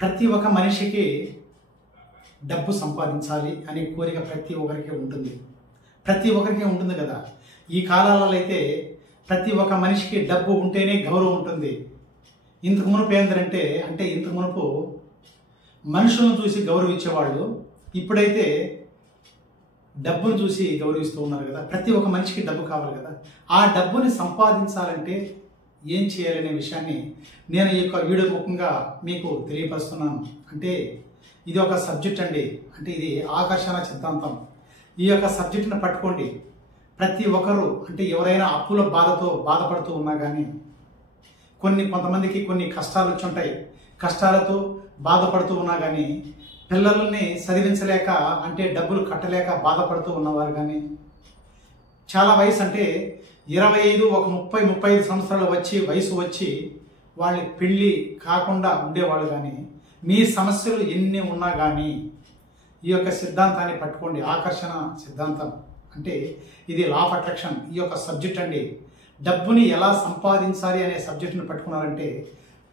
ప్రతి ఒక్క మనిషికి డబ్బు సంపాదించాలి అనే కోరిక ప్రతి ఒక్కరికి ఉంటుంది కదా. ఈ కాలాలలో అయితే ప్రతి ఒక్క మనిషికి డబ్బు ఉంటేనే గౌరవం ఉంటుంది. ఇంతకు మునుపు ఏంటంటే ఇంతకు మునుపు మనుషులను చూసి గౌరవించేవాళ్ళు, ఇప్పుడైతే డబ్బును చూసి గౌరవిస్తూ ఉన్నారు కదా. ప్రతి ఒక్క మనిషికి డబ్బు కావాలి కదా. ఆ డబ్బుని సంపాదించాలంటే ఏం చేయాలనే విషయాన్ని నేను ఈ యొక్క వీడియో ముఖంగా మీకు తెలియపరుస్తున్నాను. ఇది ఒక సబ్జెక్ట్ అండి. ఇది ఆకర్షణ సిద్ధాంతం. ఈ యొక్క సబ్జెక్టును పట్టుకోండి. ప్రతి ఒక్కరు ఎవరైనా అప్పుల బాధతో బాధపడుతూ ఉన్నా కానీ, కొంతమందికి కొన్ని కష్టాలు వచ్చి ఉంటాయి. కష్టాలతో బాధపడుతూ ఉన్నా కానీ, పిల్లల్ని చదివించలేక డబ్బులు కట్టలేక బాధపడుతూ ఉన్నవారు కానీ, చాలా వయసు 25 ఒక 30-35 సంవత్సరాలు వయసు వచ్చి వాళ్ళ పెళ్ళి కాకుండా ఉండేవాళ్ళు కానీ, మీ సమస్యలు ఎన్ని ఉన్నా కానీ ఈ యొక్క సిద్ధాంతాన్ని పట్టుకోండి. ఆకర్షణ సిద్ధాంతం ఇది లా ఆఫ్ అట్రాక్షన్. ఈ యొక్క సబ్జెక్ట్ డబ్బుని ఎలా సంపాదించాలి అనే సబ్జెక్టును పట్టుకున్నారంటే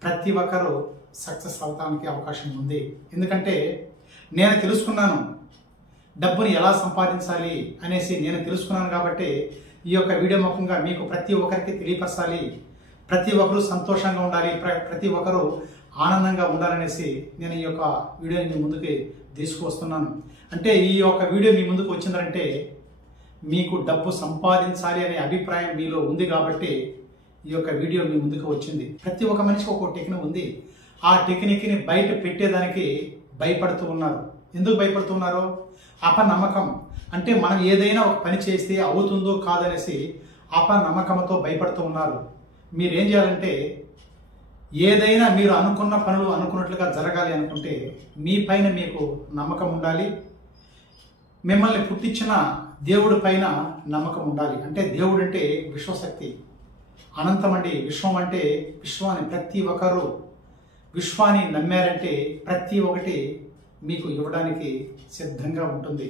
ప్రతి ఒక్కరూ సక్సెస్ అవడానికి అవకాశం ఉంది. ఎందుకంటే నేను తెలుసుకున్నాను డబ్బుని ఎలా సంపాదించాలి అనేసి నేను తెలుసుకున్నాను కాబట్టి ఈ యొక్క వీడియో ముఖంగా మీకు ప్రతి ఒక్కరికి తెలియపరచాలి. ప్రతి ఒక్కరూ సంతోషంగా ఉండాలి, ప్రతి ఒక్కరూ ఆనందంగా ఉండాలనేసి నేను ఈ యొక్క వీడియోని మీ ముందుకు తీసుకువస్తున్నాను. ఈ యొక్క వీడియో మీ ముందుకు వచ్చిందంటే మీకు డబ్బు సంపాదించాలి అనే అభిప్రాయం మీలో ఉంది కాబట్టి ఈ యొక్క వీడియో మీ ముందుకు వచ్చింది. ప్రతి ఒక్క మనిషికి ఒక టెక్నిక్ ఉంది. ఆ టెక్నిక్ని బయట పెట్టేదానికి భయపడుతూ ఉన్నారు. ఎందుకు భయపడుతున్నారు? అపనమ్మకం. మనం ఏదైనా ఒక పని చేస్తే అవుతుందో కాదనేసి అపనమ్మకంతో భయపడుతూ ఉన్నారు. మీరేం చేయాలంటే ఏదైనా మీరు అనుకున్న పనులు అనుకున్నట్లుగా జరగాలి అనుకుంటే మీ పైన మీకు నమ్మకం ఉండాలి. మిమ్మల్ని పుట్టించిన దేవుడి పైన నమ్మకం ఉండాలి. దేవుడు విశ్వశక్తి, అనంతం విశ్వం విశ్వాన్ని ప్రతి ఒక్కరూ విశ్వాన్ని నమ్మారంటే ప్రతి ఒక్కటి మీకు ఇవ్వడానికి సిద్ధంగా ఉంటుంది.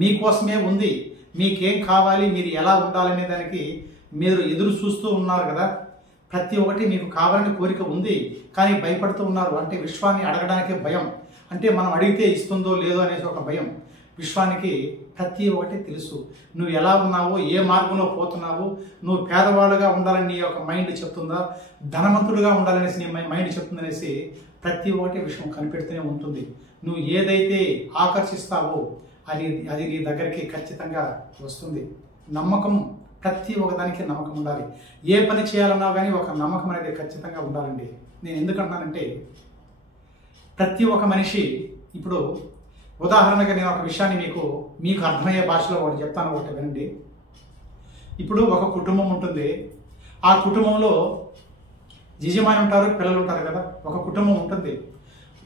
మీకోసమే ఉంది. మీకేం కావాలి, మీరు ఎలా ఉండాలనే దానికి మీరు ఎదురు చూస్తూ ఉన్నారు కదా. ప్రతి ఒక్కటి మీకు కావాలని కోరిక ఉంది, కానీ భయపడుతూ ఉన్నారు. విశ్వాన్ని అడగడానికే భయం. మనం అడిగితే ఇస్తుందో లేదో అనేసి ఒక భయం. విశ్వానికి ప్రతి ఒక్కటి తెలుసు. నువ్వు ఎలా ఉన్నావో, ఏ మార్గంలో పోతున్నావో, నువ్వు పేదవాళ్ళుగా ఉండాలని నీ యొక్క మైండ్ చెప్తుందా, ధనవంతుడుగా ఉండాలనేసి నీ మైండ్ చెప్తుందనేసి ప్రతి ఒక్కటి విషయం కనిపెడుతూనే ఉంటుంది. నువ్వు ఏదైతే ఆకర్షిస్తావో అది నీ దగ్గరికి ఖచ్చితంగా వస్తుంది. నమ్మకం, ప్రతి ఒక్కదానికి నమ్మకం ఉండాలి. ఏ పని చేయాలన్నా కానీ ఒక నమ్మకం అనేది ఖచ్చితంగా ఉండాలండి. నేను ఎందుకంటున్నానంటే ప్రతి ఒక్క మనిషి ఇప్పుడు ఉదాహరణగా నేను ఒక విషయాన్ని మీకు అర్థమయ్యే భాషలో ఒకటి చెప్తాను, ఒకటి వినండి. ఇప్పుడు ఒక కుటుంబం ఉంటుంది. ఆ కుటుంబంలో యజమాని ఉంటారు, పిల్లలు ఉంటారు కదా. ఒక కుటుంబం ఉంటుంది.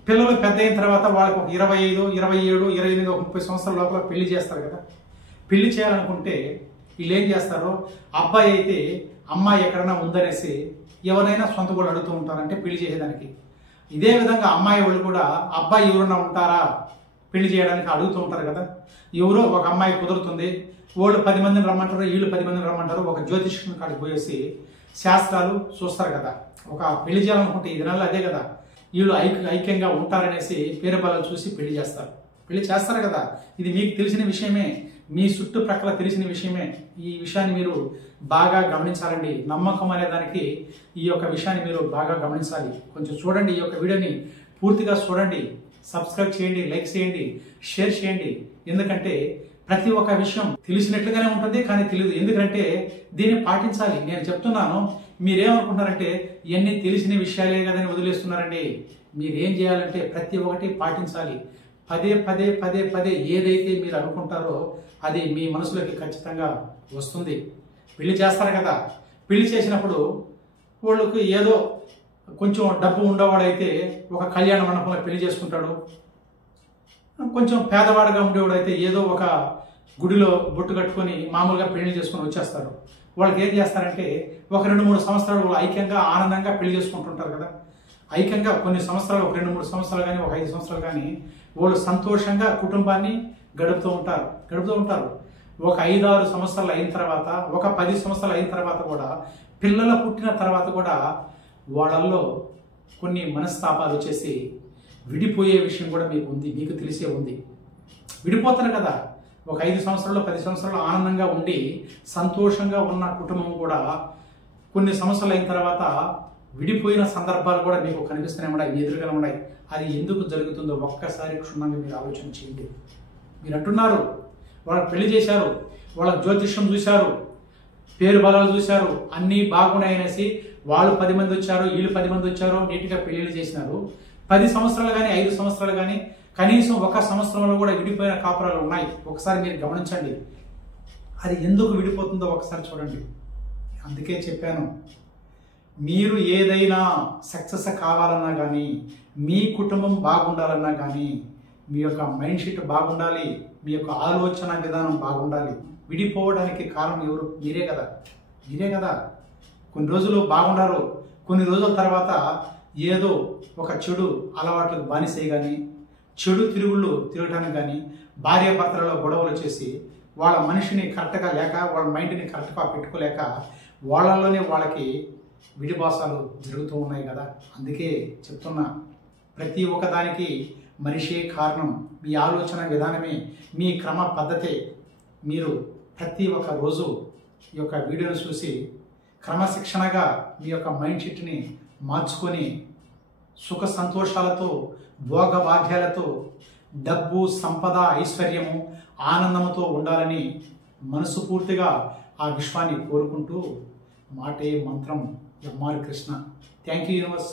పిల్లలు పెద్ద అయిన తర్వాత వాళ్ళకి ఒక 25, 27, 28, 30 సంవత్సరాల లోపల పెళ్లి చేస్తారు కదా. పెళ్లి చేయాలనుకుంటే వీళ్ళు ఏం చేస్తారో, అబ్బాయి అయితే అమ్మాయి ఎక్కడైనా ఉందనేసి ఎవరైనా సొంత కూడా అడుగుతూ ఉంటారంటే పెళ్లి చేసేదానికి. ఇదే విధంగా అమ్మాయి వాళ్ళు కూడా అబ్బాయి ఎవరైనా ఉంటారా పెళ్లి చేయడానికి అడుగుతూ ఉంటారు కదా. ఎవరో ఒక అమ్మాయి కుదురుతుంది, వాళ్ళు 10 మందిని రమ్మంటారు, వీళ్ళు 10 మందిని రమ్మంటారు. ఒక జ్యోతిష్కుని కాడికి పోయేసి శాస్త్రాలు చూస్తారు కదా. ఒక పెళ్లి చేయాలనుకుంటే ఈ దినాల్లో అదే కదా, వీళ్ళు ఐక్యంగా ఉంటారనేసి పేరు బలాలు చూసి పెళ్లి చేస్తారు కదా. ఇది మీకు తెలిసిన విషయమే, మీ చుట్టుప్రక్కల తెలిసిన విషయమే. ఈ విషయాన్ని మీరు బాగా గమనించాలండి. నమ్మకం అనే దానికి ఈ యొక్క విషయాన్ని మీరు బాగా గమనించాలి. కొంచెం చూడండి, ఈ యొక్క వీడియోని పూర్తిగా చూడండి, సబ్స్క్రైబ్ చేయండి, లైక్ చేయండి, షేర్ చేయండి. ఎందుకంటే ప్రతి ఒక్క విషయం తెలిసినట్లుగానే ఉంటుంది, కానీ తెలియదు. ఎందుకంటే దీన్ని పాటించాలి. నేను చెప్తున్నాను, మీరేమనుకుంటున్నారంటే ఇవన్నీ తెలిసిన విషయాలే కదని వదిలేస్తున్నారండి. మీరేం చేయాలంటే ప్రతి ఒక్కటి పాటించాలి. పదే ఏదైతే మీరు అనుకుంటారో అది మీ మనసులోకి ఖచ్చితంగా వస్తుంది. పెళ్లి చేస్తారు కదా. పెళ్లి చేసినప్పుడు వాళ్ళకి ఏదో కొంచెం డబ్బు ఉండేవాడైతే ఒక కళ్యాణ మండపంలో పెళ్లి చేసుకుంటాడు. కొంచెం పేదవాడుగా ఉండేవాడైతే ఏదో ఒక గుడిలో బొట్టు కట్టుకొని మామూలుగా పెళ్లి చేసుకొని వచ్చేస్తాడు. వాళ్ళకి ఏం చేస్తారంటే ఒక 2-3 సంవత్సరాలు వాళ్ళు ఐక్యంగా ఆనందంగా పెళ్లి చేసుకుంటుంటారు కదా. ఐక్యంగా కొన్ని సంవత్సరాలు, ఒక 2-3 సంవత్సరాలు కానీ, ఒక 5 సంవత్సరాలు కానీ వాళ్ళు సంతోషంగా కుటుంబాన్ని గడుపుతూ ఉంటారు. ఒక 5-6 సంవత్సరాలు అయిన తర్వాత, ఒక 10 సంవత్సరాలు అయిన తర్వాత కూడా పిల్లలు పుట్టిన తర్వాత కూడా వాళ్ళల్లో కొన్ని మనస్తాపాలు వచ్చేసి విడిపోయే విషయం కూడా మీకు తెలిసే ఉంది. విడిపోతారు కదా, ఒక 5 సంవత్సరాలు 10 సంవత్సరాలు ఆనందంగా ఉండి సంతోషంగా ఉన్న కుటుంబం కూడా కొన్ని సంవత్సరాలు అయిన తర్వాత విడిపోయిన సందర్భాలు కూడా మీకు కనిపిస్తూనే ఉన్నాయి, ఎదురుగానే ఉన్నాయి. అది ఎందుకు జరుగుతుందో ఒక్కసారి క్షుణ్ణంగా మీరు ఆలోచన చేయండి. మీరు అంటున్నారు వాళ్ళకి పెళ్లి చేశారు, వాళ్ళకి జ్యోతిష్యం చూశారు, పేరు బలాలు చూశారు, అన్నీ బాగున్నాయనేసి వాళ్ళు 10 మంది వచ్చారు, వీళ్ళు 10 మంది వచ్చారు, నీట్గా పెళ్లిళ్ళు చేసినారు. 10 సంవత్సరాలు కానీ 5 సంవత్సరాలు కానీ కనీసం 1 సంవత్సరంలో కూడా విడిపోయిన కాపురాలు ఉన్నాయి. ఒకసారి మీరు గమనించండి, అది ఎందుకు విడిపోతుందో ఒకసారి చూడండి. అందుకే చెప్పాను, మీరు ఏదైనా సక్సెస్ కావాలన్నా కానీ, మీ కుటుంబం బాగుండాలన్నా కానీ మీ యొక్క మైండ్ సెట్ బాగుండాలి, మీ యొక్క ఆలోచన విధానం బాగుండాలి. విడిపోవడానికి కారణం ఎవరు? మీరే కదా. కొన్ని రోజులు బాగుండారు, కొన్ని రోజుల తర్వాత ఏదో ఒక చెడు అలవాట్లకు బానిసే కానీ, చెడు తిరుగుళ్ళు తిరగడానికి కానీ, భార్యాభర్తలలో గొడవలు చేసి వాళ్ళ మనిషిని కరెక్ట్గా లేక, వాళ్ళ మైండ్ని కరెక్ట్గా పెట్టుకోలేక వాళ్ళలోనే వాళ్ళకి విడిబాసాలు జరుగుతూ ఉన్నాయి కదా. అందుకే చెప్తున్నా, ప్రతి ఒక్కదానికి మనిషే కారణం, మీ ఆలోచన విధానమే, మీ క్రమ పద్ధతే. మీరు ప్రతి ఒక్క రోజు ఈ యొక్క వీడియోను చూసి క్రమశిక్షణగా మీ యొక్క మైండ్ సెట్ని మార్చుకొని సుఖ సంతోషాలతో, భోగ భాగ్యాలతో, డబ్బు సంపద ఐశ్వర్యము ఆనందంతో ఉండాలని మనస్ఫూర్తిగా ఆ విశ్వాన్ని కోరుకుంటూ మాటే మంత్రం MR Krishna. Thank you universe.